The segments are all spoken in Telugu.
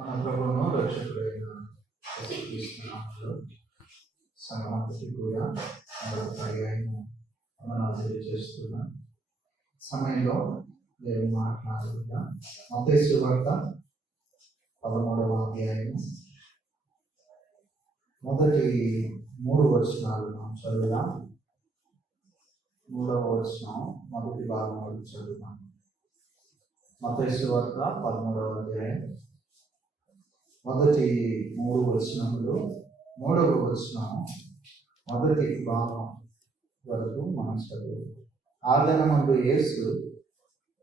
మన ప్రభువును రక్షకుడైన యేసుక్రీస్తు నామములో సంగమంతటి కూడా మరొక పర్యాయం మనం తెలియజేస్తున్న సమయంలో నేను మాట్లాడుతున్నా. మత్తయి సువార్త 13వ అధ్యాయం మొదటి 3 వచనాలు మనం చదువుదాం. 3వ వచనం మొదటి భాగం చదువుదాం. మత్తయి సువార్త 13వ అధ్యాయం మొదటి 3 వచనములు 3వ వచనం మొదటి భాగం వరకు మనం చదువు. ఆ దినమందు యేసు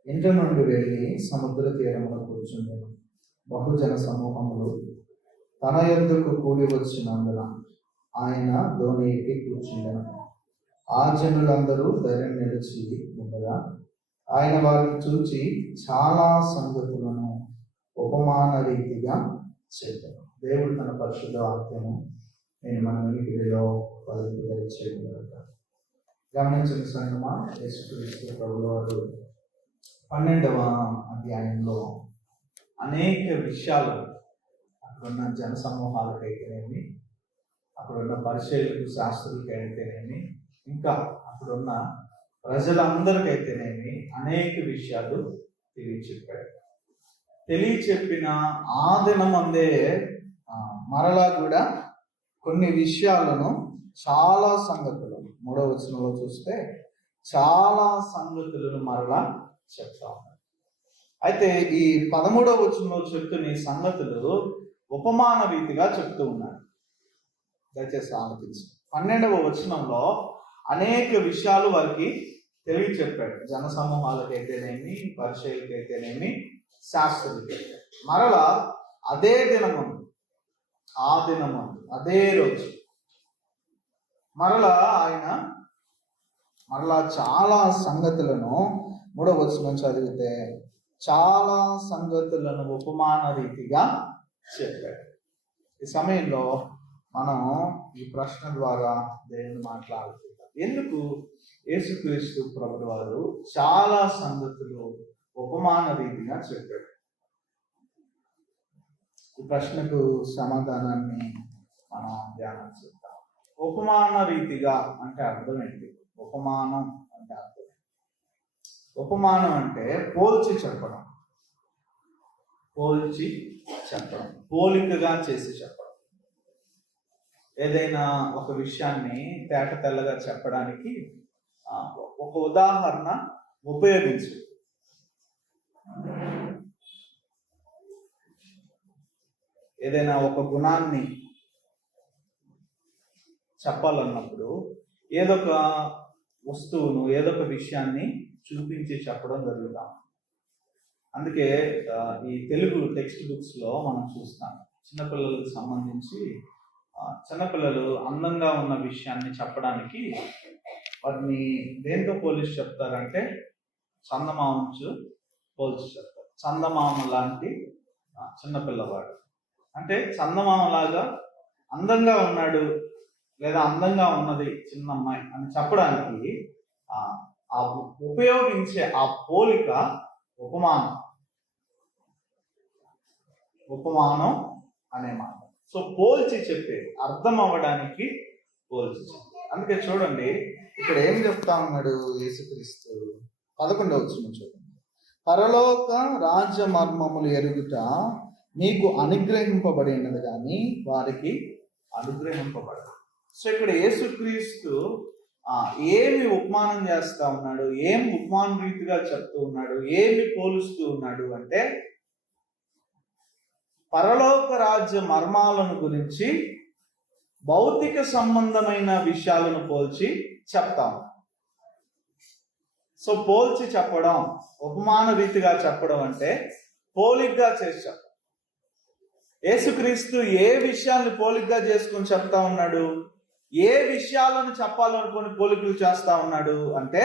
ఇంటి నుండి వెళ్ళి సముద్ర తీరమున కూర్చుండెను. బహుజన సమూహములు తన యొద్దకు కూడి వచ్చినందున ఆయన దోణి ఎక్కి కూర్చుండెను. ఆ జనులందరూ ధైర్యం నిలిచి ఉండగా ఆయన వారిని చూచి చాలా సంగతులను ఉపమాన రీతిగా చెప్పారు. దేవుడు తన పరిశుద్ధ వాక్యము నేను మన వీటిలో పలుకు దయచేయగలుగుతాను. గమనించిన సంగమా, యేసుక్రీస్తు ప్రభువు వారు 12వ అధ్యాయంలో అనేక విషయాలు అక్కడున్న జన సమూహాలకైతేనేమి, అక్కడున్న పరిచయులకు శాస్త్రులకైతేనేమి, ఇంకా అక్కడున్న ప్రజలందరికైతేనేమి అనేక విషయాలు తెలియచెప్పిన ఆ దినమందే మరలా కూడా కొన్ని విషయాలను, చాలా సంగతులు 3వ వచనంలో చూస్తే చాలా సంగతులను మరలా చెప్తా ఉన్నారు. అయితే ఈ 13వ వచనంలో చెప్తున్న ఈ సంగతులు ఉపమాన రీతిగా చెప్తూ ఉన్నారు. దయచేసి ఆలోచించి 12వ వచనంలో అనేక విషయాలు వారికి తెలియచెప్పాడు. జన సమూహాలకైతేనేమి, పరిచయులకైతేనేమి, శాస్త్రులకైతే. మరలా అదే దినమందు, ఆ దినమందు, అదే రోజు మరలా ఆయన చాలా సంగతులను 3వ వచనం చదివితే చాలా సంగతులను ఉపమాన రీతిగా చెప్పాడు. ఈ సమయంలో మనం ఈ ప్రశ్న ద్వారా దేవుని మాట్లాడుతున్నాం. ఎందుకు యేసుక్రీస్తు ప్రభువు వారు చాలా సంగతులు ఉపమాన రీతిగా చెప్పాడు? ఈ ప్రశ్నకు సమాధానాన్ని మనం ధ్యానం చేద్దాం. ఉపమాన రీతిగా అంటే అర్థం ఏంటి? ఉపమానం అంటే అర్థం ఏంటి? ఉపమానం అంటే పోల్చి చెప్పడం, పోలికగా చేసి చెప్పడం. ఏదైనా ఒక విషయాన్ని తేట తెల్లగా చెప్పడానికి ఒక ఉదాహరణ ఉపయోగించు. ఏదైనా ఒక గుణాన్ని చెప్పాలన్నప్పుడు ఏదొక వస్తువును, ఏదొక విషయాన్ని చూపించి చెప్పడం జరుగుతాం. అందుకే ఈ తెలుగు టెక్స్ట్ బుక్స్ లో మనం చూస్తాం, చిన్నపిల్లలకు సంబంధించి చిన్నపిల్లలు అందంగా ఉన్న విషయాన్ని చెప్పడానికి వాటిని దేంతో పోల్చి చెప్తారంటే చందమామను పోల్చి చెప్తారు. చందమామ లాంటి చిన్నపిల్లవాడు అంటే చందమామలాగా అందంగా ఉన్నాడు లేదా అందంగా ఉన్నది చిన్న అమ్మాయి అని చెప్పడానికి ఆ ఉపయోగించే ఆ పోలిక ఉపమానం అనే మాట. సో పోల్చి చెప్పేది, అర్థం అవ్వడానికి పోల్చి చెప్పేది. అందుకే చూడండి ఇక్కడ ఏం చెప్తా ఉన్నాడు యేసుక్రీస్తు. 11వ వచనం చూడండి. పరలోక రాజ్య మర్మములు ఎరుగుట మీకు అనుగ్రహింపబడినది కానీ వారికి అనుగ్రహింపబడదు. సో ఇక్కడ యేసుక్రీస్తు ఏమి ఉపమానం చేస్తా ఉన్నాడు, ఏమి ఉపమాన రీతిగా చెప్తూ ఉన్నాడు, ఏమి పోలుస్తూ ఉన్నాడు అంటే పరలోక రాజ్య మర్మాలను గురించి, భౌతిక సంబంధమైన విషయాలను పోల్చి చెప్తాం. సో పోల్చి చెప్పడం, ఉపమాన రీతిగా చెప్పడం అంటే పోలికగా చేసి చెప్పడం. యేసుక్రీస్తు ఏ విషయాన్ని పోలికగా చేసుకుని చెప్తా ఉన్నాడు, ఏ విషయాలను చెప్పాలనుకుని పోలికలు చేస్తా ఉన్నాడు అంటే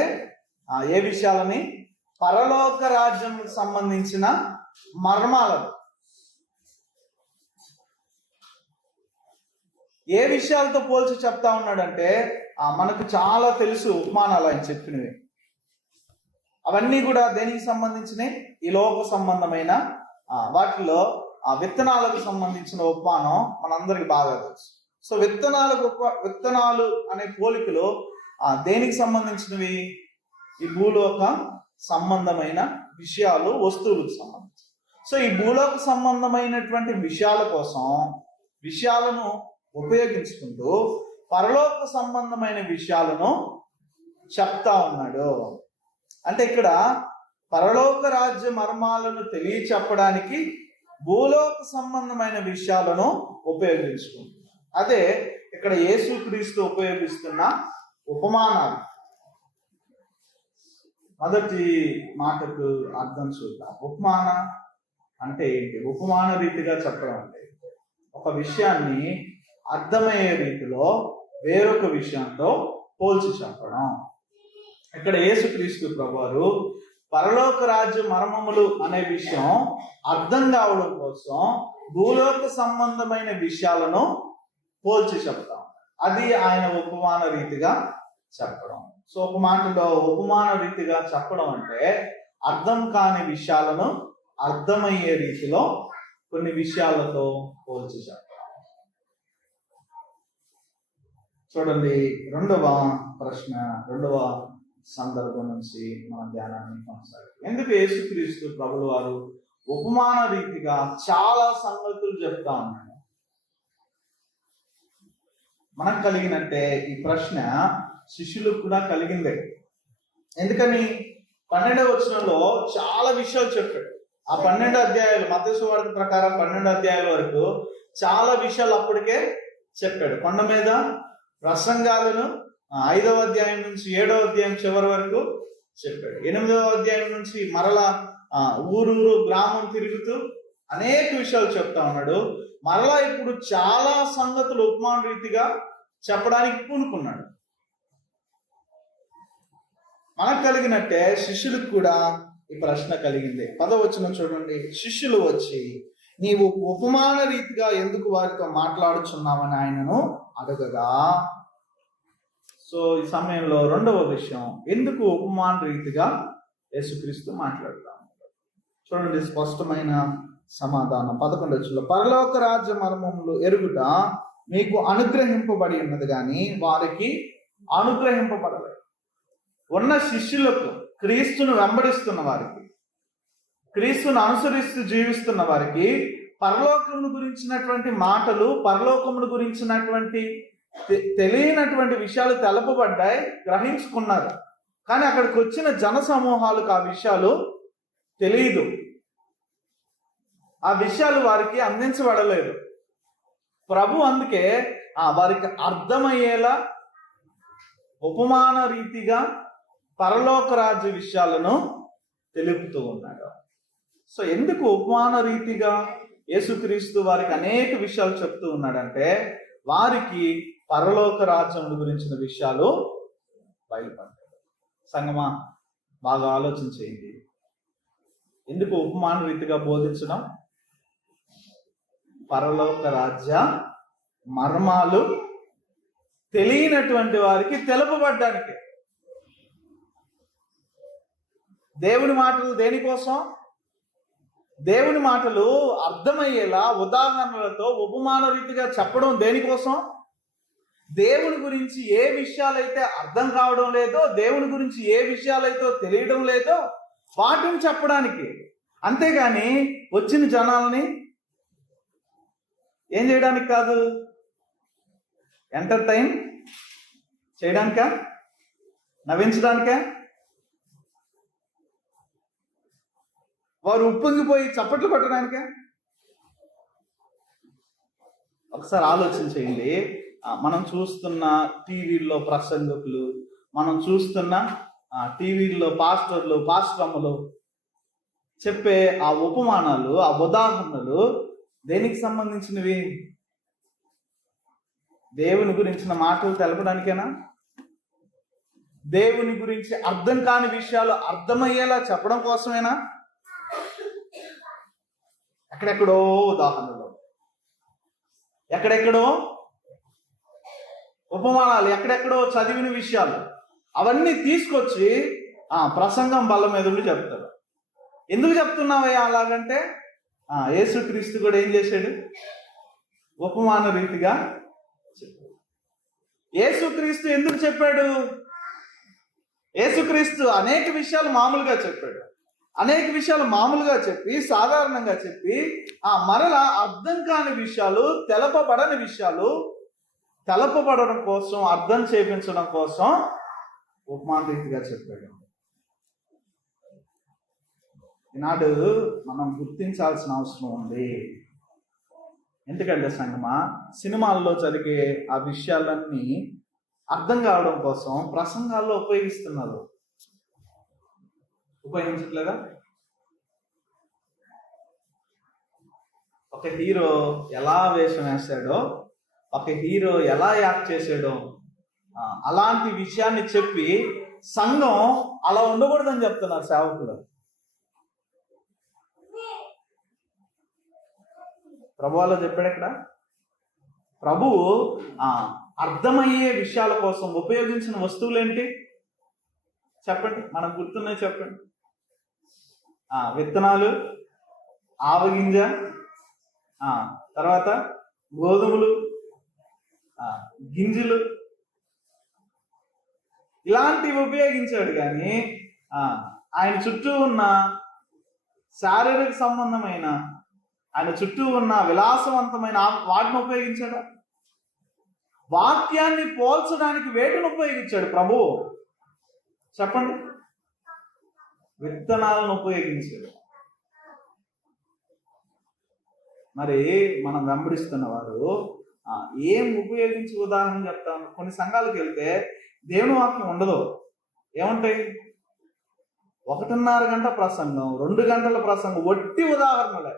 ఏ విషయాలని? పరలోక రాజ్యంకు సంబంధించిన మర్మాలను. ఏ విషయాలతో పోల్చి చెప్తా ఉన్నాడంటే మనకు చాలా తెలుసు ఉపమానాలు ఆయన చెప్పినవి. అవన్నీ కూడా దేనికి సంబంధించినవి? ఈ లోక సంబంధమైన వాటిలో ఆ విత్తనాలకు సంబంధించిన ఉపమానం మనందరికి బాగా తెలుసు. సో విత్తనాలు అనే పోలికలో దేనికి సంబంధించినవి? ఈ భూలోక సంబంధమైన విషయాలు, వస్తువులకు సంబంధించి. సో ఈ భూలోక సంబంధమైనటువంటి విషయాలను ఉపయోగించుకుంటూ పరలోక సంబంధమైన విషయాలను చెప్తా ఉన్నాడు. అంటే ఇక్కడ పరలోక రాజ్య మర్మాలను తెలియచెప్పడానికి భూలోక సంబంధమైన విషయాలను ఉపయోగించుకుంటుంది. అదే ఇక్కడ యేసుక్రీస్తు ఉపయోగిస్తున్న ఉపమానాలు. మొదటి మాటకు అర్థం చూద్దాం. ఉపమాన అంటే ఏంటి? ఉపమాన రీతిగా చెప్పడం అంటే ఒక విషయాన్ని అర్థమయ్యే రీతిలో వేరొక విషయంతో పోల్చి చెప్పడం. ఇక్కడ యేసుక్రీస్తు ప్రభువారు పరలోక రాజ్య మర్మములు అనే విషయం అర్థం కావడం కోసం భూలోక సంబంధమైన విషయాలను పోల్చి చెప్తాం. అది ఆయన ఉపమాన రీతిగా చెప్పడం. సో ఒక మాటలో ఉపమాన రీతిగా చెప్పడం అంటే అర్థం కాని విషయాలను అర్థమయ్యే రీతిలో కొన్ని విషయాలతో పోల్చి చెప్పడం. చూడండి, రెండవ సందర్భం నుంచి మన ధ్యానాన్ని కొనసాగుతాం. ఎందుకు యేసుక్రీస్తు ప్రభుల వారు ఉపమాన రీతిగా చాలా సంగతులు చెప్తా ఉన్నాడు? మనకు కలిగినట్టే ఈ ప్రశ్న శిష్యులకు కూడా కలిగిందే. ఎందుకని? 12వ వచనంలో చాలా విషయాలు చెప్పాడు. ఆ 12 అధ్యాయాలు, మత్తయి సువార్త ప్రకారం 12 అధ్యాయాల వరకు చాలా విషయాలు అప్పటికే చెప్పాడు. కొండ మీద ప్రసంగాలను 5వ అధ్యాయం నుంచి 7వ అధ్యాయం చివరి వరకు చెప్పాడు. 8వ అధ్యాయం నుంచి మరలా ఊరు గ్రామం తిరుగుతూ అనేక విషయాలు చెప్తా ఉన్నాడు. మరలా ఇప్పుడు చాలా సంగతులు ఉపమాన రీతిగా చెప్పడానికి పూనుకున్నాడు. మనకు కలిగినట్టే శిష్యులకు కూడా ఈ ప్రశ్న కలిగింది. 10వ వచనం చూడండి. శిష్యులు వచ్చి, నీవు ఉపమాన రీతిగా ఎందుకు వారితో మాట్లాడుచున్నావని ఆయనను అడగగా. సో ఈ సమయంలో రెండవ విషయం, ఎందుకు ఉపమాన రీతిగా యేసుక్రీస్తు మాట్లాడుతాం? చూడండి, స్పష్టమైన సమాధానం 11వ వచనంలో, పరలోక రాజ్య మర్మములు ఎరుగుట మీకు అనుగ్రహింపబడి ఉన్నది కానీ వారికి అనుగ్రహింపబడలేదు. ఉన్న శిష్యులకు, క్రీస్తును వెంబడిస్తున్న వారికి, క్రీస్తును అనుసరిస్తూ జీవిస్తున్న వారికి పరలోకమును గురించినటువంటి మాటలు, పరలోకమును గురించినటువంటి తెలియనటువంటి విషయాలు తెలపబడ్డాయి, గ్రహించుకున్నారు. కానీ అక్కడికి వచ్చిన జన సమూహాలకు ఆ విషయాలు తెలియదు, ఆ విషయాలు వారికి అందించబడలేదు. ప్రభు అందుకే వారికి అర్థమయ్యేలా ఉపమాన రీతిగా పరలోక రాజ్య విషయాలను తెలుపుతూ ఉన్నాడు. సో ఎందుకు ఉపమాన రీతిగా యేసుక్రీస్తు వారికి అనేక విషయాలు చెప్తూ ఉన్నాడంటే వారికి పరలోక రాజ్యం గురించిన విషయాలు బయలుపడ్డాయి. సంగమా, బాగా ఆలోచన చేయండి. ఎందుకు ఉపమాన రీతిగా బోధించడం? పరలోక రాజ్య మర్మాలు తెలియనటువంటి వారికి తెలుపబడ్డానికి. దేవుని మాటలు దేనికోసం? దేవుని మాటలు అర్థమయ్యేలా ఉదాహరణలతో ఉపమాన రీతిగా చెప్పడం దేనికోసం? దేవుని గురించి ఏ విషయాలైతే అర్థం కావడం లేదో, దేవుని గురించి ఏ విషయాలైతే తెలియడం లేదో వాటిని చెప్పడానికి. అంతేగాని వచ్చిన జనాలని ఏం చేయడానికి కాదు, ఎంటర్టైన్ చేయడానికా, నవ్వించడానికా? వారు ఉప్పొంగిపోయి చప్పట్లు కొట్టడానికా? ఒకసారి ఆలోచన చేయండి. మనం చూస్తున్న టీవీల్లో ప్రసంగకులు, మనం చూస్తున్న టీవీల్లో పాస్టర్లు, పాస్టర్లు చెప్పే ఆ ఉపమానాలు, ఆ ఉదాహరణలు దేనికి సంబంధించినవి? దేవుని గురించిన మాటలు తెలపడానికేనా? దేవుని గురించి అర్థం కాని విషయాలు అర్థమయ్యేలా చెప్పడం కోసమేనా? ఎక్కడెక్కడో ఉదాహరణలు, ఎక్కడెక్కడో ఉపమానాలు, ఎక్కడెక్కడో చదివిన విషయాలు అవన్నీ తీసుకొచ్చి ప్రసంగం బల్ల మీద ఉండి చెప్తారు. ఎందుకు చెప్తున్నావయ్యా అలాగంటే యేసుక్రీస్తు కూడా ఏం చేశాడు? ఉపమాన రీతిగా చెప్పాడు. యేసుక్రీస్తు ఎందుకు చెప్పాడు? యేసుక్రీస్తు అనేక విషయాలు మామూలుగా చెప్పాడు. అనేక విషయాలు మామూలుగా చెప్పి, సాధారణంగా చెప్పి, మరలా అర్థం కాని విషయాలు, తెలపబడని విషయాలు తెలపబడడం కోసం, అర్థం చేయించడం కోసం ఉపమాన రీతిగా చెప్పాడు. ఈనాడు మనం గుర్తించాల్సిన అవసరం ఉంది. ఎందుకంటే సంగమా, సినిమాల్లో జరిగే ఆ విషయాలన్నీ అర్థం కావడం కోసం ప్రసంగాల్లో ఉపయోగిస్తున్నారు. ఉపయోగించట్లేదా? ఒక హీరో ఎలా వేషం వేస్తాడో, ఒక హీరో ఎలా యాక్ట్ చేసాడో, అలాంటి విషయాన్ని చెప్పి సంఘం అలా ఉండకూడదని చెప్తున్నారు సేవకులు. ప్రభు అలా చెప్పాడు. ఇక్కడ ప్రభువు అర్థమయ్యే విషయాల కోసం ఉపయోగించిన వస్తువులు ఏంటి చెప్పండి, మనకు గుర్తున్నాయి చెప్పండి. విత్తనాలు, ఆవగింజ, తర్వాత గోధుమలు, గింజలు, ఇలాంటివి ఉపయోగించాడు. కానీ ఆయన చుట్టూ ఉన్న శారీరక సంబంధమైన, ఆయన చుట్టూ ఉన్న విలాసవంతమైన వాటిని ఉపయోగించాడు. వాక్యాన్ని పోల్చడానికి వేటిని ఉపయోగించాడు ప్రభు చెప్పండి? విత్తనాలను ఉపయోగించాడు. మరి మనం వెంబడిస్తున్న వారు ఏం ఉపయోగించి ఉదాహరణ చెప్తాను. కొన్ని సంఘాలకు వెళ్తే దేవుని వాక్యం ఉండదు. ఏముంటాయి? 1.5 గంట ప్రసంగం, 2 గంటల ప్రసంగం, ఒట్టి ఉదాహరణలే.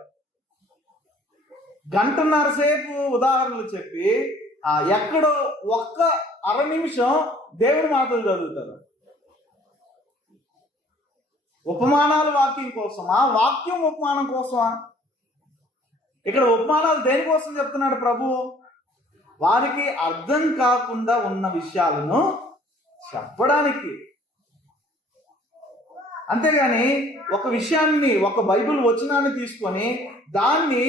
1.5 సేపు ఉదాహరణలు చెప్పి ఎక్కడో ఒక్క అర నిమిషం దేవుని మాటలు చదువుతారు. ఉపమానాలు వాక్యం కోసమా? వాక్యం ఉపమానం కోసమా? ఇక్కడ ఉపమానాలు దేనికోసం చెప్తున్నాడు ప్రభు? వారికి అర్థం కాకుండా ఉన్న విషయాలను చెప్పడానికి. అంతేగాని ఒక విషయాన్ని, ఒక బైబిల్ వచనాన్ని తీసుకొని దాన్ని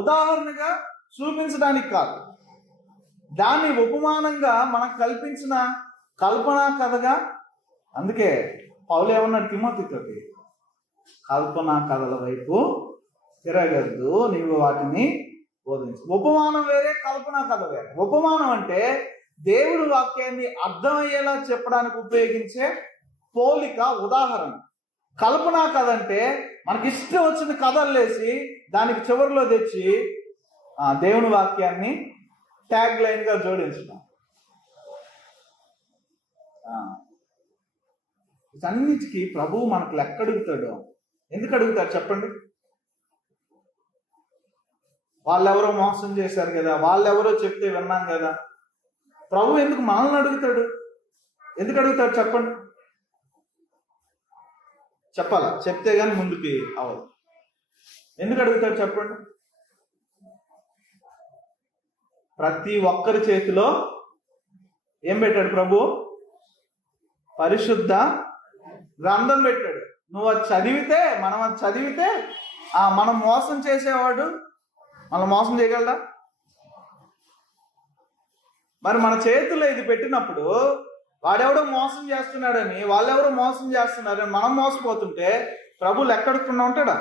ఉదాహరణగా చూపించడానికి కాదు, దాన్ని ఉపమానంగా మనకు కల్పించిన కల్పనా కథగా. అందుకే పౌలు ఏమన్నాడు తిమోతితోటి? కల్పనా కథల వైపు తిరగద్దు, నీవు వాటిని బోధించు. ఉపమానం వేరే, కల్పనా కథ వేరే. ఉపమానం అంటే దేవుడి వాక్యాన్ని అర్థమయ్యేలా చెప్పడానికి ఉపయోగించే పోలిక, ఉదాహరణ. కల్పనా కథ అంటే మనకి ఇష్టం వచ్చిన కథలు వేసి దానికి చివరిలో తెచ్చి దేవుని వాక్యాన్ని ట్యాగ్ లైన్ గా జోడించడం. వీటన్నిటికీ ప్రభువు మనకు లెక్క అడుగుతాడు. ఎందుకు అడుగుతాడు చెప్పండి? వాళ్ళెవరో మోసం చేశారు కదా, వాళ్ళెవరో చెప్తే విన్నాం కదా. ప్రభు ఎందుకు మనల్ని అడుగుతాడు? ఎందుకు అడుగుతాడు చెప్పండి? చెప్పాలా? చెప్తే కానీ ముందుకి అవ్వదు. ఎందుకు అడుగుతాడు చెప్పండి? ప్రతి ఒక్కరి చేతిలో ఏం పెట్టాడు ప్రభు? పరిశుద్ధ గ్రంథం పెట్టాడు. నువ్వు అది చదివితే, మనం అది చదివితే మనం మోసం చేసేవాడు మనం మోసం చేయగలరా? మరి మన చేతుల్లో ఇది పెట్టినప్పుడు వాడెవడో మోసం చేస్తున్నాడని, వాళ్ళెవరో మోసం చేస్తున్నారని మనం మోసపోతుంటే ప్రభు లెక్కడుకుండా ఉంటాడా?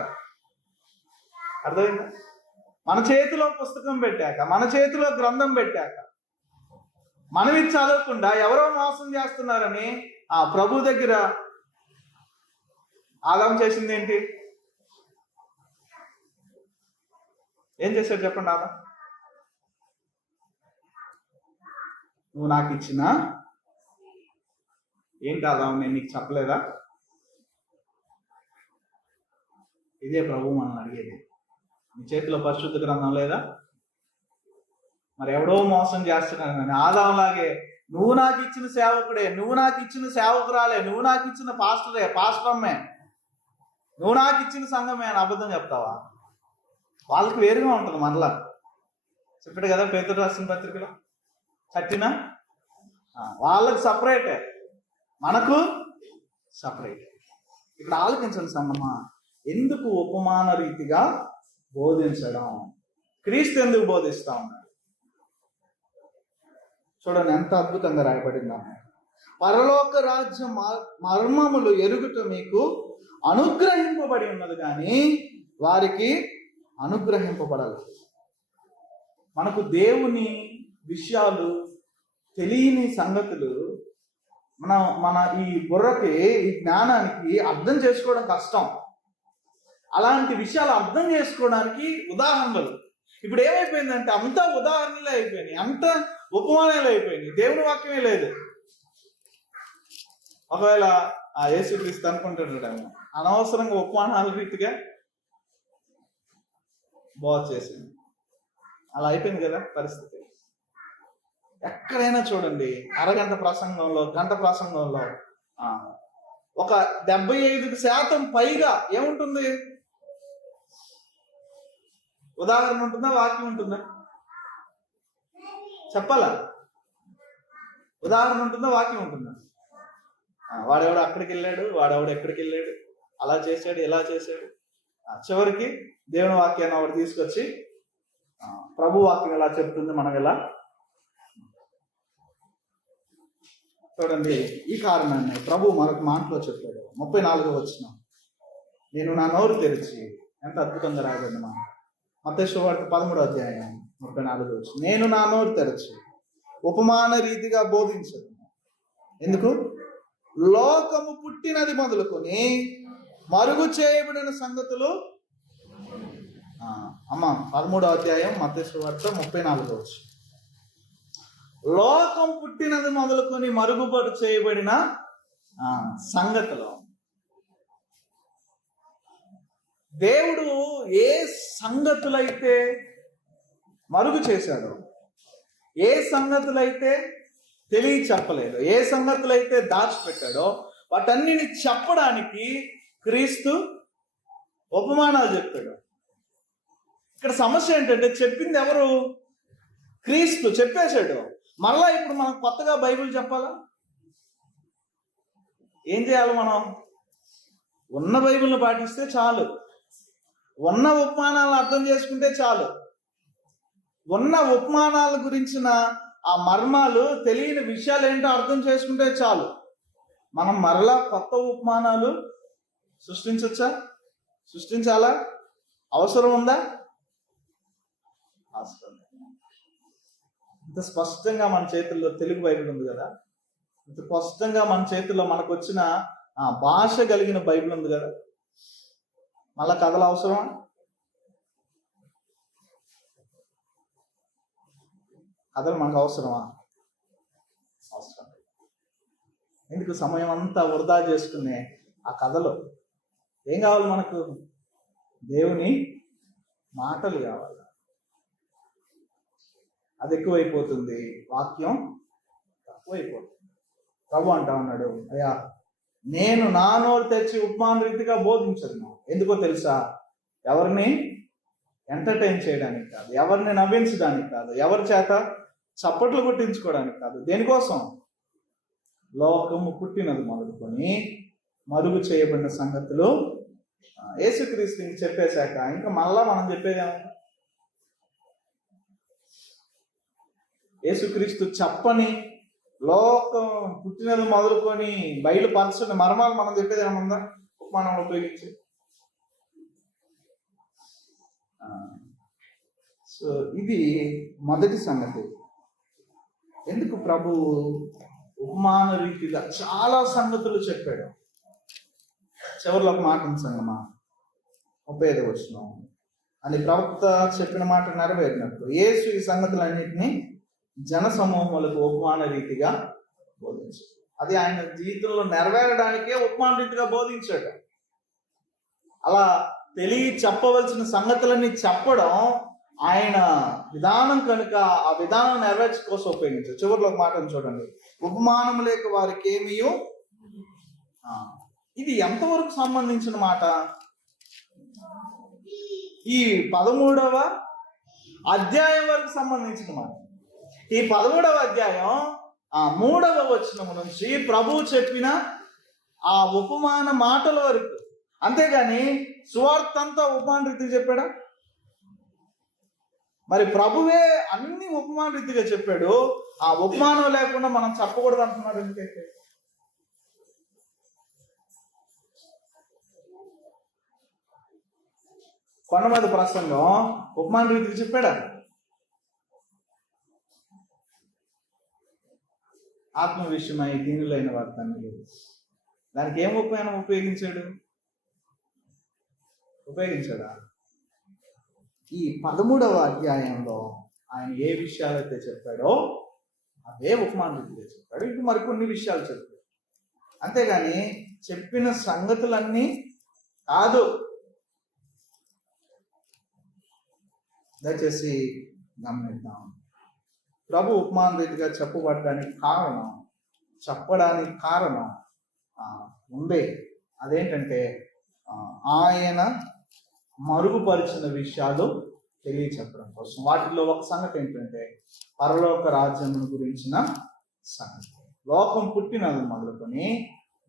అర్థమైందా? మన చేతిలో పుస్తకం పెట్టాక, మన చేతిలో గ్రంథం పెట్టాక, మనం ఇది చదవకుండా ఎవరో మోసం చేస్తున్నారని ప్రభు దగ్గర ఆదాం చేసింది ఏంటి? ఏం చేశాడు చెప్పండి? ఆదాం, నువ్వు నాకు ఇచ్చిన ఏంటి ఆదాం, నేను నీకు చెప్పలేదా? ఇదే ప్రభు మనం అడిగేది. నీ చేతిలో పరిశుద్ధ గ్రంథం లేదా? మరి ఎవడో మోసం చేస్తున్నాడు కానీ ఆదాంలాగే నువ్వు నాకు ఇచ్చిన సేవకుడే, నువ్వు నాకు ఇచ్చిన సేవకురాలే, నువ్వు నాకు ఇచ్చిన పాస్టరే, పాస్టరమ్మే, నువ్వు నాకు ఇచ్చిన సంఘమే అని అబద్ధం చెప్తావా? వాళ్ళకి వేరుగా ఉంటుంది. మనలా చెప్పాడు కదా పేతురు రాసిన పత్రికలో, కట్టినా వాళ్ళకి సపరేటే, మనకు సపరేట్. ఇక్కడ ఆలోచించండి సంగమా, ఎందుకు ఉపమాన రీతిగా బోధించడం. క్రీస్తు ఎందుకు బోధిస్తా ఉన్నాడు చూడండి, ఎంత అద్భుతంగా రాయబడిందా. పరలోక రాజ్య మర్మములు ఎరుగుట మీకు అనుగ్రహింపబడి ఉన్నది కానీ వారికి అనుగ్రహింపబడలేదు. మనకు దేవుని విషయాలు తెలియని సంగతులు మన ఈ బుర్రకి, ఈ జ్ఞానానికి అర్థం చేసుకోవడం కష్టం. అలాంటి విషయాలు అర్థం చేసుకోవడానికి ఉదాహరణలు. ఇప్పుడు ఏమైపోయిందంటే అంతా ఉదాహరణలే అయిపోయినాయి, అంతా ఉపమానాలు అయిపోయినాయి, దేవుని వాక్యమే లేదు. ఒకవేళ ఆ యేసుక్రీస్తు అనుకుంటున్నాడేమో అనవసరంగా ఉపమానాల రీతిగా బోధ చేసింది. అలా అయిపోయింది కదా పరిస్థితి. ఎక్కడైనా చూడండి, అరగంట ప్రసంగంలో, గంట ప్రసంగంలో ఒక 75% పైగా ఏముంటుంది? ఉదాహరణ ఉంటుందా, వాక్యం ఉంటుందా? చెప్పాలా? ఉదాహరణ ఉంటుందా, వాక్యం ఉంటుందా? వాడెవడు అక్కడికి వెళ్ళాడు, వాడెవడు ఎక్కడికి వెళ్ళాడు, అలా చేశాడు, ఇలా చేశాడు. చివరికి దేవుని వాక్యాన్ని ఆవిడ తీసుకొచ్చి ప్రభు వాక్యం ఎలా చెప్తుంది, మనం ఎలా చూడండి. ఈ కారణాన్ని ప్రభు మరొక మాటలో చెప్పాడు. 34వ వచనం, నేను నా నోరు తెరిచి, ఎంత అద్భుతంగా రాయబడిన మాట. మత్తయి సువార్త 13వ అధ్యాయం 34వ వచనం, నేను నా నోరు తెరిచి ఉపమాన రీతిగా బోధించదు. ఎందుకు? లోకము పుట్టినది మొదలుకొని మరుగు చేయబడిన సంగతులు. 13వ అధ్యాయం మత్తయి సువార్త 34వ వచనం, లోకం పుట్టినది మొదలుకొని మరుగుపడు చేయబడిన సంగతులు. దేవుడు ఏ సంగతులైతే మరుగు చేశాడో, ఏ సంగతులైతే తెలియ చెప్పలేదు, ఏ సంగతులైతే దాచిపెట్టాడో వాటన్నిటిని చెప్పడానికి క్రీస్తు ఉపమానాలు చెప్పాడు. ఇక్కడ సమస్య ఏంటంటే చెప్పింది ఎవరు? క్రీస్తు చెప్పేశాడు. మరలా ఇప్పుడు మనం కొత్తగా బైబిల్ చెప్పాలా? ఏం చేయాలి? మనం ఉన్న బైబిల్ని పాటిస్తే చాలు, ఉన్న ఉపమానాలను అర్థం చేసుకుంటే చాలు, ఉన్న ఉపమానాల గురించిన ఆ మర్మాలు, తెలియని విషయాలు ఏంటో అర్థం చేసుకుంటే చాలు. మనం మరలా కొత్త ఉపమానాలు సృష్టించవచ్చా? సృష్టించాలా? అవసరం ఉందా? అవసరం. ఇంత స్పష్టంగా మన చేతుల్లో తెలుగు బైబిల్ ఉంది కదా, ఇంత స్పష్టంగా మన చేతుల్లో మనకు వచ్చిన భాష కలిగిన బైబిల్ ఉంది కదా, మళ్ళా కథలు అవసరమా? కథలు మనకు అవసరమా? అవసరం. ఎందుకు సమయం అంతా వృధా చేసుకునే ఆ కథలు? ఏం కావాలి మనకు? దేవుని మాటలు కావాలి. అది ఎక్కువైపోతుంది, వాక్యం తక్కువైపోతుంది. ప్రభు అంటా ఉన్నాడు, అయ్యా నేను నా నోరు తెచ్చి ఉపమాన రీతిగా బోధించను. ఎందుకో తెలుసా? ఎవరిని ఎంటర్టైన్ చేయడానికి కాదు, ఎవరిని నవ్వించడానికి కాదు, ఎవరి చేత చప్పట్లు కొట్టించుకోవడానికి కాదు. దేనికోసం? లోకము పుట్టినది మొదలుకొని మరుగు చేయబడిన సంగతులు యేసుక్రీస్తుని చెప్పేశాక ఇంకా మళ్ళా మనం చెప్పేదేమో? యేసుక్రీస్తు చెప్పని, లోకం పుట్టినది మొదలుకొని బయలుపరచని మర్మాలు మనం చెప్పేది ఏమన్నా ఉపమానం ఉపయోగించి? సో ఇది మొదటి సంగతి. ఎందుకు ప్రభు ఉపమాన రీతిగా చాలా సంగతులు చెప్పాడు. చివరిలో ఒక మాట ఉంది సంగమా, 35వ వచనం, అని ప్రవక్త చెప్పిన మాట నెరవేరినప్పుడు యేసు ఈ సంగతులన్నింటినీ జన సమూహములకు ఉపమాన రీతిగా బోధించాడు. అది ఆయన జీవితంలో నెరవేరడానికే ఉపమాన రీతిగా బోధించాడు. అలా చెప్పవలసిన సంగతులన్నీ చెప్పడం ఆయన విధానం కనుక ఆ విధానం నెరవేర్చ కోసం ఉపయోగించారు. చివరిలో ఒక మాటను చూడండి, ఉపమానం లేక వారికి ఏమీ. ఇది ఎంతవరకు సంబంధించిన మాట? ఈ 13వ అధ్యాయం వరకు సంబంధించిన మాట. ఈ 13వ అధ్యాయం 3వ వచనం నుంచి ప్రభువు చెప్పిన ఆ ఉపమాన మాటల వరకు. అంతేగాని సువార్త అంతా ఉపమాన రీతికి చెప్పాడా? మరి ప్రభువే అన్ని ఉపమాన రీతిగా చెప్పాడు. ఆ ఉపమానం లేకుండా మనం చెప్పకూడదు అంటున్నారు ఎందుకైతే? కొండ మీద ప్రసంగం ఉపమాన రీతికి చెప్పాడా? ఆత్మ విషయమై దీనులైన వార్తలు దానికి ఏం ఉపమానం ఉపయోగించాడా? ఈ 13వ అధ్యాయంలో ఆయన ఏ విషయాలైతే చెప్పాడో అవే ఉపమాన రీతిగా చెప్పాడు. ఇంక మరికొన్ని విషయాలు చెప్పాడు. అంతేగాని చెప్పిన సంగతులన్నీ కాదు. దయచేసి గమనిద్దాం. ప్రభు ఉపమాన రీతిగా చెప్పడానికి కారణం ఉందే. అదేంటంటే ఆయన మరుగుపరిచిన విషయాలు తెలియచెప్పడం కోసం. వాటిలో ఒక సంగతి ఏంటంటే పరలోక రాజ్యం గురించిన సంగతి. లోకం పుట్టినది మొదలుకొని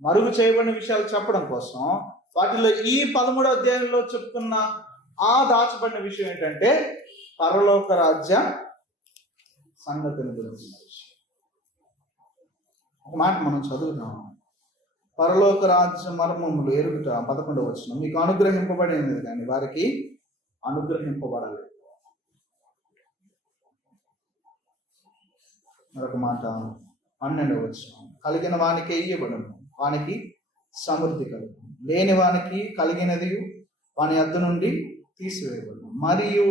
మరుగు చేయబడిన విషయాలు చెప్పడం కోసం. వాటిలో ఈ 13వ అధ్యాయంలో చెప్తున్న ఆ దాచబడిన విషయం ఏంటంటే పరలోక రాజ్య సంగతిని గురించిన విషయం. ఒక మాట మనం చదువుతాం. పరలోక రాజ్య మర్మములు ఎరుగుట 11వ వచనం. మీకు అనుగ్రహింపబడినది కానీ వారికి అనుగ్రహింపబడలేదు. మరొక మాట 12వ వచనం. కలిగిన వానికి ఇయ్యబడును, వానికి సమృద్ధి కలుగు. లేని వానికి కలిగినది వాని యొద్ద నుండి తీసివేయబడును. మరియు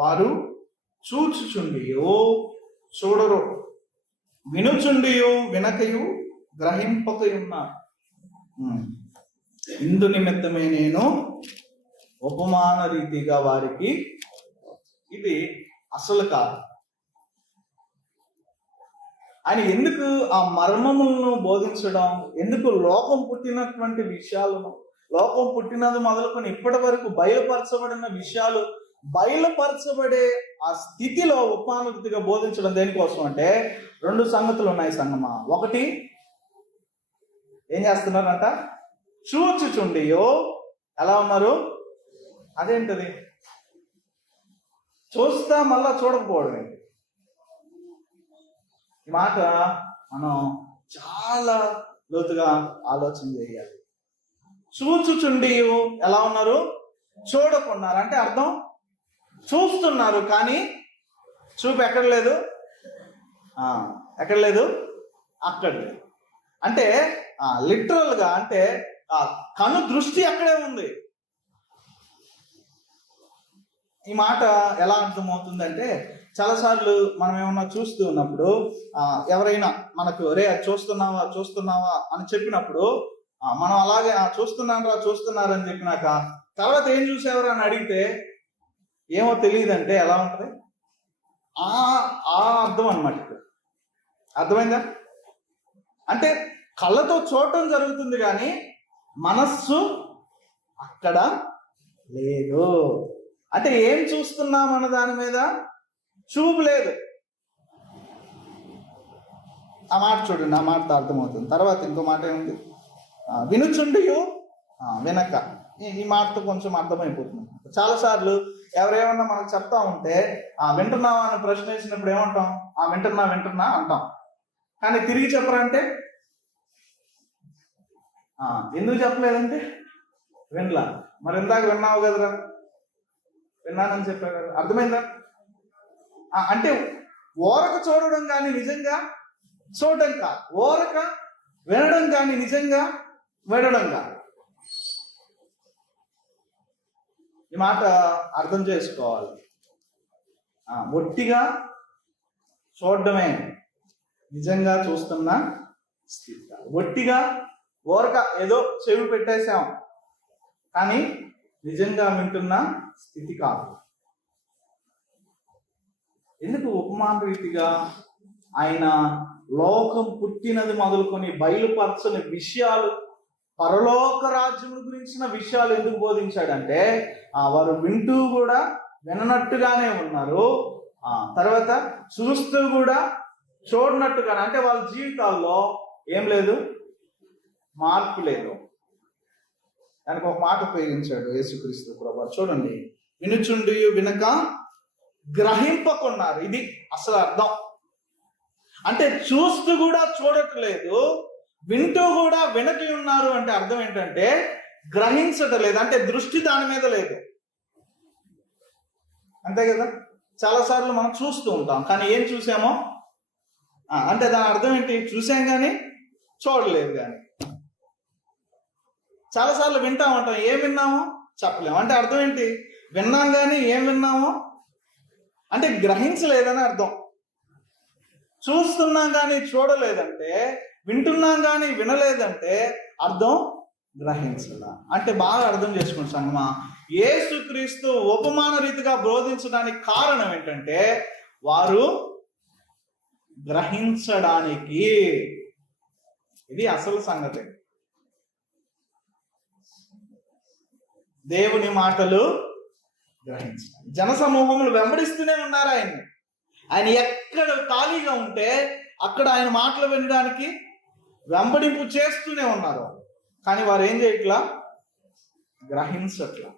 వారు చూచుచుండియో చూడరు, వినుచుండియో వినకయు గ్రహింపకయున్నారు. ఇందు నిమిత్తమే నేను ఉపమాన రీతిగా వారికి. ఇది అసలు కాదు. ఆయన ఎందుకు ఆ మర్మములను బోధించడం, ఎందుకు లోకం పుట్టినటువంటి విషయాలను, లోకం పుట్టినది మొదలుకొని ఇప్పటి వరకు బయలుపరచబడిన విషయాలు బయలుపరచబడే ఆ స్థితిలో ఉపమాన రీతిగా బోధించడం దేనికోసం అంటే 2 సంగతులు ఉన్నాయి సంగమా. ఒకటి, ఏం చేస్తున్నారంట? చూచుచుండియో. ఎలా ఉన్నారు? అదేంటది? చూస్తా మళ్ళా చూడకపోవడం ఏంటి? ఈ మాట మనం చాలా లోతుగా ఆలోచన చేయాలి. చూచుచుండియో ఎలా ఉన్నారు? చూడకున్నారు. అంటే అర్థం చూస్తున్నారు కానీ చూపు ఎక్కడ లేదు, ఎక్కడ లేదు, అక్కడ లేదు. అంటే లిటరల్ గా అంటే కను దృష్టి అక్కడే ఉంది. ఈ మాట ఎలా అర్థమవుతుందంటే చాలాసార్లు మనం ఏమన్నా చూస్తూ ఉన్నప్పుడు ఎవరైనా మనకు రే చూస్తున్నావా అని చెప్పినప్పుడు మనం అలాగే చూస్తున్నారని చెప్పినాక తర్వాత ఏం చూసేవారు అని అడిగితే ఏమో తెలియదంటే ఎలా ఉంటుంది? అర్థం అన్నమాట. అర్థమైందా? అంటే కళ్ళతో చూడటం జరుగుతుంది కానీ మనస్సు అక్కడ లేదు. అంటే ఏం చూస్తున్నాం అన్న దాని మీద చూపు లేదు. ఆ మాట చూడండి, ఆ మాటతో అర్థమవుతుంది. తర్వాత ఇంకో మాట ఏముంది? వినుచుండియో వినక. ఈ మాటతో కొంచెం అర్థమైపోతుంది. చాలాసార్లు ఎవరేమన్నా మనకు చెప్తా ఉంటే వింటున్నావా అని ప్రశ్న వేసినప్పుడు ఏమంటాం? వింటున్నా అంటాం. కానీ తిరిగి చెప్పరంటే ఎందుకు చెప్పలేదంటే వినలా. మరి ఇందాక విన్నావు కదరా, విన్నానని చెప్పావు కదా. అర్థమైందా? అంటే ఓరక చూడడం కానీ నిజంగా చూడడం కాదు, ఓరక వినడం కానీ నిజంగా వినడం కాదు. ఈ మాట అర్థం చేసుకోవాలి. ఒట్టిగా చూడడమే నిజంగా చూస్తున్న స్థితి. ఒట్టిగా ఓరక ఏదో చెవి పెట్టేశాం కానీ నిజంగా వింటున్న స్థితి కాదు. ఎందుకు ఉపమాన రీతిగా ఆయన లోకం పుట్టినది మొదలుకొని బయలుపరచని విషయాలు, పరలోక రాజ్యం గురించిన విషయాలు ఎందుకు బోధించాడంటే వారు వింటూ కూడా విననట్టుగానే ఉన్నారు. తర్వాత చూస్తూ కూడా చూడనట్టుగానే. అంటే వాళ్ళ జీవితాల్లో ఏం లేదు, మార్పు లేదు. దానికి ఒక మాట ఉపయోగించాడు యేసుక్రీస్తు ప్రభువు. చూడండి, వినుచుండి వినక గ్రహింపకున్నారు. ఇది అసలు అర్థం. అంటే చూస్తూ కూడా చూడట్లేదు, వింటూ కూడా వినకి ఉన్నారు అంటే అర్థం ఏంటంటే గ్రహించటం లేదు, అంటే దృష్టి దాని మీద లేదు. అంతే కదా, చాలాసార్లు మనం చూస్తూ ఉంటాం కానీ ఏం చూసామో అంటే దాని అర్థం ఏంటి, చూసాం కానీ చూడలేదు. కానీ చాలాసార్లు వింటా ఉంటాం, ఏం విన్నామో చెప్పలేము. అంటే అర్థం ఏంటి, విన్నాం కానీ ఏం విన్నామో అంటే గ్రహించలేదని అర్థం. చూస్తున్నాం కానీ చూడలేదంటే, వింటున్నాం కానీ వినలేదంటే అర్థం గ్రహించదా. అంటే బాగా అర్థం చేసుకోండి సంగమా, యేసుక్రీస్తు ఉపమాన రీతిగా బోధించడానికి కారణం ఏంటంటే వారు గ్రహించడానికి. ఇది అసలు సంగతి. దేవుని మాటలు గ్రహించడం. జనసమూహములు వెంబడిస్తూనే ఉన్నారు ఆయన్ని. ఆయన ఎక్కడ ఖాళీగా ఉంటే అక్కడ ఆయన మాటలు వినడానికి వెంబడింపు చేస్తూనే ఉన్నారు. కానీ వారు ఏం చేయట్లా, గ్రహించట్లా.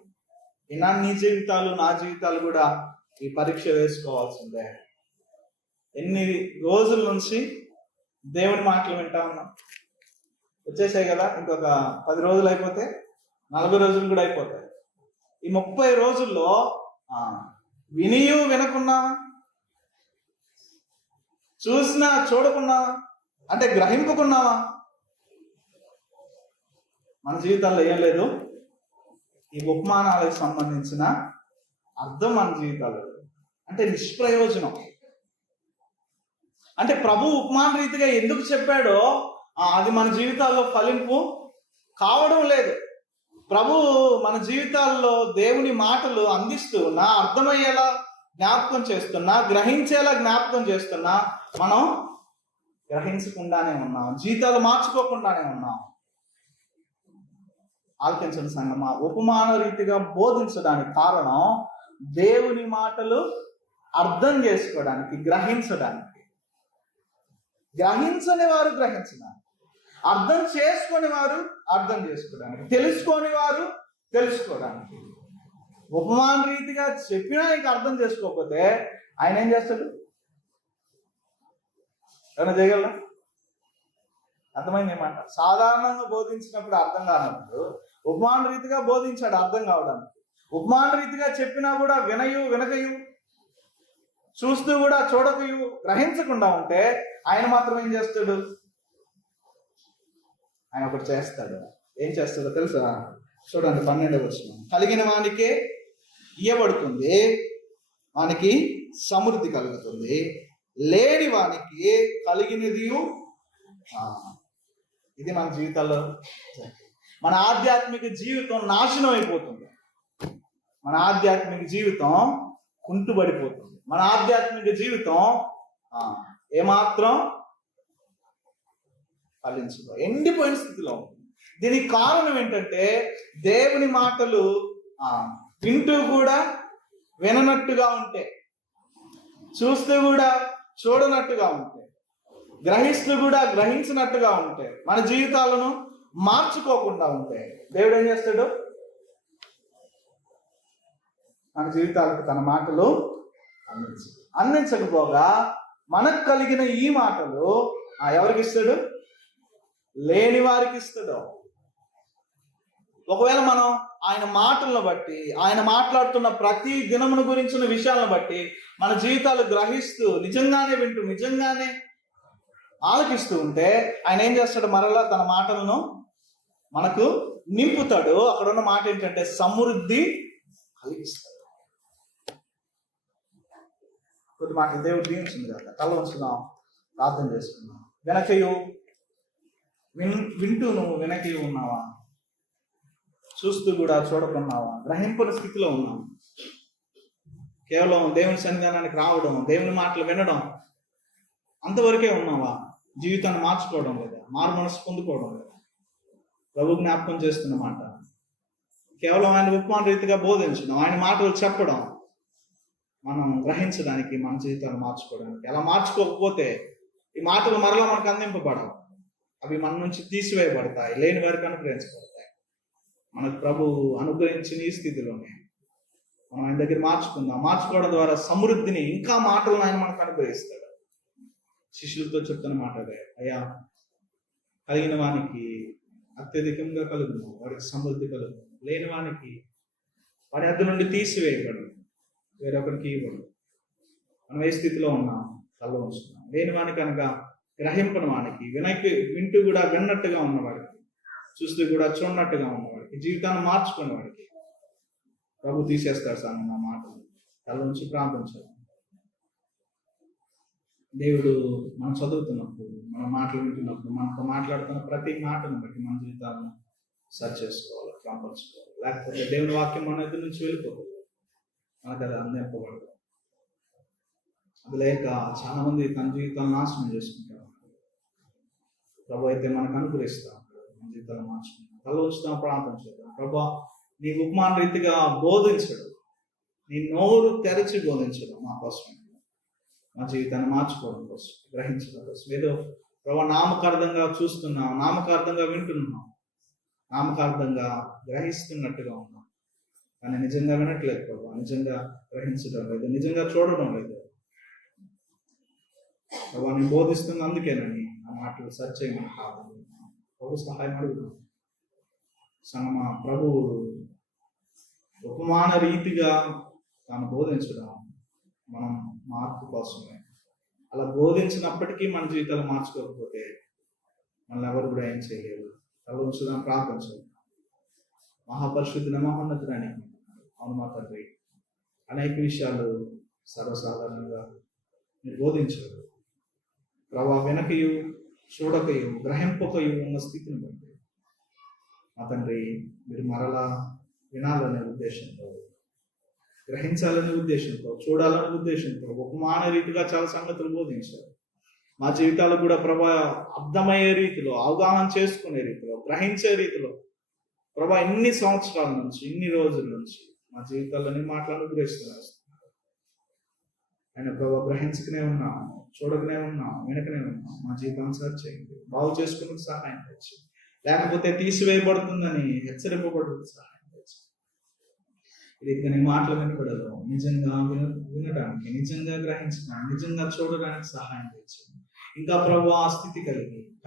ఇలా నీ జీవితాలు నా జీవితాలు కూడా ఈ పరీక్ష వేసుకోవాల్సిందే. ఎన్ని రోజుల నుంచి దేవుని మాటలు వింటా ఉన్నాం, వచ్చేసాయి కదా, ఇంకొక 10 రోజులు అయిపోతే 40 రోజులు కూడా అయిపోతాయి. ఈ 30 రోజుల్లో వినియు వినకున్నావా, చూసినా చూడకున్నావా, అంటే గ్రహింపుకున్నావా? మన జీవితాల్లో ఏం లేదు. ఈ ఉపమానాలకు సంబంధించిన అర్థం మన జీవితాల్లో అంటే నిష్ప్రయోజనం. అంటే ప్రభు ఉపమాన రీతిగా ఎందుకు చెప్పాడో అది మన జీవితాల్లో ఫలింపు కావడం లేదు. ప్రభు మన జీవితాల్లో దేవుని మాటలు అందిస్తున్నా, అర్థమయ్యేలా జ్ఞాపకం చేస్తున్నా, గ్రహించేలా జ్ఞాపకం చేస్తున్నా, మనం గ్రహించకుండానే ఉన్నాం, జీవితాలు మార్చుకోకుండానే ఉన్నాం. ఆలకించండి సంగమా, ఉపమాన రీతిగా బోధించడానికి కారణం దేవుని మాటలు అర్థం చేసుకోవడానికి, గ్రహించడానికి. గ్రహించని వారు గ్రహించడానికి, అర్థం చేసుకొని వారు అర్థం చేసుకోవడానికి, తెలుసుకొని వారు తెలుసుకోవడానికి. ఉపమాన రీతిగా చెప్పినా నీకు అర్థం చేసుకోకపోతే ఆయన ఏం చేస్తాడు? ఏమైనా చేయగలరా? అర్థమైంది ఏమంట? సాధారణంగా బోధించినప్పుడు అర్థం కానప్పుడు ఉపమాన రీతిగా బోధించాడు అర్థం కావడానికి. ఉపమాన రీతిగా చెప్పినా కూడా వినకయు, చూస్తూ కూడా చూడకయు, గ్రహించకుండా ఉంటే ఆయన మాత్రం ఏం చేస్తాడు? ఆయన ఒకటి చేస్తాడు. ఏం చేస్తాడో తెలుసా? చూడండి 12వ వచనం. కలిగిన వానికే ఇయ్యబడుతుంది, వానికి సమృద్ధి కలుగుతుంది, లేని వానికి కలిగినది. ఇది మన జీవితాల్లో, మన ఆధ్యాత్మిక జీవితం నాశనం అయిపోతుంది, మన ఆధ్యాత్మిక జీవితం కుంటుబడిపోతుంది, మన ఆధ్యాత్మిక జీవితం ఏమాత్రం ఫలించదు, ఎండిపోయిన స్థితిలో ఉంటుంది. దీనికి కారణం ఏంటంటే దేవుని మాటలు వింటూ కూడా విననట్టుగా ఉంటే, చూస్తూ కూడా చూడనట్టుగా ఉంటే, గ్రహిస్తూ కూడా గ్రహించినట్టుగా ఉంటే, మన జీవితాలను మార్చుకోకుండా ఉంటే దేవుడు ఏం చేస్తాడు? మన జీవితాలకు తన మాటలు అందించకపోగా మనకు కలిగిన ఈ మాటలు ఎవరికి ఇస్తాడు? లేని వారికి ఇస్తాడు. ఒకవేళ మనం ఆయన మాటలను బట్టి, ఆయన మాట్లాడుతున్న ప్రతి దినమును గురించిన విషయాలను బట్టి మన జీవితాలు గ్రహిస్తూ నిజంగానే వింటూ నిజంగానే ఆలకిస్తూ ఉంటే ఆయన ఏం చేస్తాడు? మరలా తన మాటలను మనకు నింపుతాడు. అక్కడ ఉన్న మాట ఏంటంటే సమృద్ధి కలిగిస్తాడు. కొద్ది మాటలు దేవుడు దీవించింది కదా, కళ్ళ ఉంచుదాం, ప్రార్థన చేసుకుందాం. వెనకయు వింటూ నువ్వు వెనకయు ఉన్నావా? చూస్తూ కూడా చూడకున్నావా? గ్రహింపుల స్థితిలో ఉన్నావు. కేవలం దేవుని సన్నిధానానికి రావడం, దేవుని మాటలు వినడం అంతవరకే ఉన్నావా? జీవితాన్ని మార్చుకోవడం లేదా? మారు మనసు పొందుకోవడం లేదా? ప్రభు జ్ఞాపకం చేస్తున్నమాట కేవలం ఆయన ఉపమాన రీతిగా బోధించడం, ఆయన మాటలు చెప్పడం, మనం గ్రహించడానికి, మన జీవితాన్ని మార్చుకోవడానికి. అలా మార్చుకోకపోతే ఈ మాటలు మరలా మనకు అందింపబడవు, అవి మన నుంచి తీసివేయబడతాయి, లేని వారికి అనుగ్రహించబడతాయి. మనకు ప్రభు అనుగ్రహించిన ఈ స్థితిలోనే మనం ఆయన దగ్గర మార్చుకుందాం. మార్చుకోవడం ద్వారా సమృద్ధిని, ఇంకా మాటలను ఆయన మనకు అనుగ్రహిస్తాడు. శిష్యులతో చెప్తున్న మాట అదే, అయ్యా కలిగిన వానికి అత్యధికంగా కలుగును, వాడికి సమృద్ధి కలుగును. లేని వానికి వాడి అద్దె నుండి తీసివేయబడు, వేరొకరికి ఇవ్వడు. మనం ఏ స్థితిలో ఉన్నాం? కళ్ళ ఉంచుతున్నాం. లేని వానికి అనగా గ్రహింపని వానికి, వింటూ కూడా విన్నట్టుగా ఉన్నవాడికి, చూస్తూ కూడా చూడనట్టుగా ఉన్నవాడికి, జీవితాన్ని మార్చుకునే వాడికి ప్రభు తీసేస్తాడు. సార్ నా మాటలు కళ్ళ నుంచి ప్రార్థించాలి. దేవుడు మనం చదువుతున్నప్పుడు, మనం మాటలు వింటున్నప్పుడు, మనతో మాట్లాడుతున్న ప్రతి మాటను బట్టి మన జీవితాలను సరి చేసుకోవాలి, క్రమపరచుకోవాలి. లేకపోతే దేవుని వాక్యం మన ఎదురు నుంచి వెళ్ళిపోతుంది, మనకు అది అందింపబడదు. అది లేక చాలా మంది తన జీవితాలను నాశనం చేసుకుంటారు. ప్రభు అయితే మనకు అనుగ్రహిస్తాం, మన జీవితాలు మార్చుకుంటాం. కళ్ళు ఉంచుతాం, ప్రార్థన చేద్దాం. ప్రభు నీ ఉపమాన రీతిగా బోధించడు, నీ నోరు తెరచి బోధించడు మా కోసం, మా జీవితాన్ని మార్చుకోవడం కోసం, గ్రహించడం కోసం. ఏదో ప్రభు నామకార్థంగా చూస్తున్నాం, నామకార్థంగా వింటున్నాం, నామకార్థంగా గ్రహిస్తున్నట్టుగా ఉన్నాం, కానీ నిజంగా వినట్లేదు ప్రభు, నిజంగా గ్రహించడం లేదు, నిజంగా చూడడం లేదు. ప్రభు నేను బోధిస్తుంది అందుకేనని ఆ మాటలు సర్చ్ చేయమని కాదు, ప్రభు సహాయం అడుగుతాం. సంగమా ప్రభు ఉపమాన రీతిగా తాను బోధించడం మనం మార్పు కోసమే. అలా బోధించినప్పటికీ మన జీవితాలు మార్చుకోకపోతే మనల్ని ఎవరు కూడా ఏం చేయలేరు. కళ్ళు ఉంచుదాం, ప్రార్థన చేద్దాం. మహాపరిశుద్ధుల మహోన్నతుడానికి అవును మా తండ్రి, అనేక విషయాలు సర్వసాధారణంగా మీరు బోధించరు ప్రభా. వెనకయు చూడకయు గ్రహింపకయు ఉన్న స్థితిని బట్టి మా తండ్రి మీరు మరలా వినాలనే ఉద్దేశంతో, గ్రహించాలనే ఉద్దేశంతో, చూడాలనే ఉద్దేశంతో ఉపమాన రీతిగా చాలా సంగతులు బోధించారు. మా జీవితాలు కూడా ప్రభా అర్థమయ్యే రీతిలో, అవగాహన చేసుకునే రీతిలో, గ్రహించే రీతిలో ప్రభా ఇన్ని సంవత్సరాల నుంచి, ఇన్ని రోజుల నుంచి మా జీవితాల్లోని మాటలు అనుగ్రహిస్తున్నారు. ఆయన ప్రభా గ్రహించకనే ఉన్నాం, చూడకనే ఉన్నాం, వినకనే ఉన్నాం. మా జీవితాన్ని సరి చేయండి, బాగు చేసుకునే సహాయం తెచ్చు. లేకపోతే తీసివేయబడుతుందని హెచ్చరింపబడుతుంది, సహాయం తెచ్చు. ఇది నీ మాటలు వినపడదు, నిజంగా వినడానికి, నిజంగా గ్రహించడానికి, నిజంగా చూడడానికి సహాయం తెచ్చు. ఇంకా ప్రభు ఆ స్థితి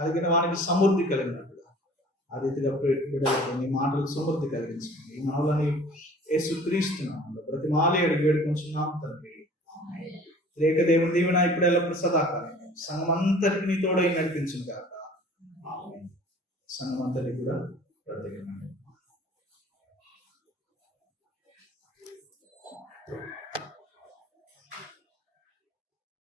కలిగిన వానికి సమృద్ధి కలిగినట్టుగా ఆ రీతిగా బిడ్డలకు నీ మాటలు సమృద్ధి కలిగించండి. ఈ మనవలని యేసుక్రీస్తునామములో బ్రతిమాలి అడిగి వేడుకొంచున్నాం తండ్రి. రేక దేవుని దీవెన ఇప్పుడు ఎల్లప్పుడు సదాకాలం సంఘం అంతటికి నీ తోడై నడిపించును గాక. సంఘం అంతటికి కూడా ప్రత్యేకమైన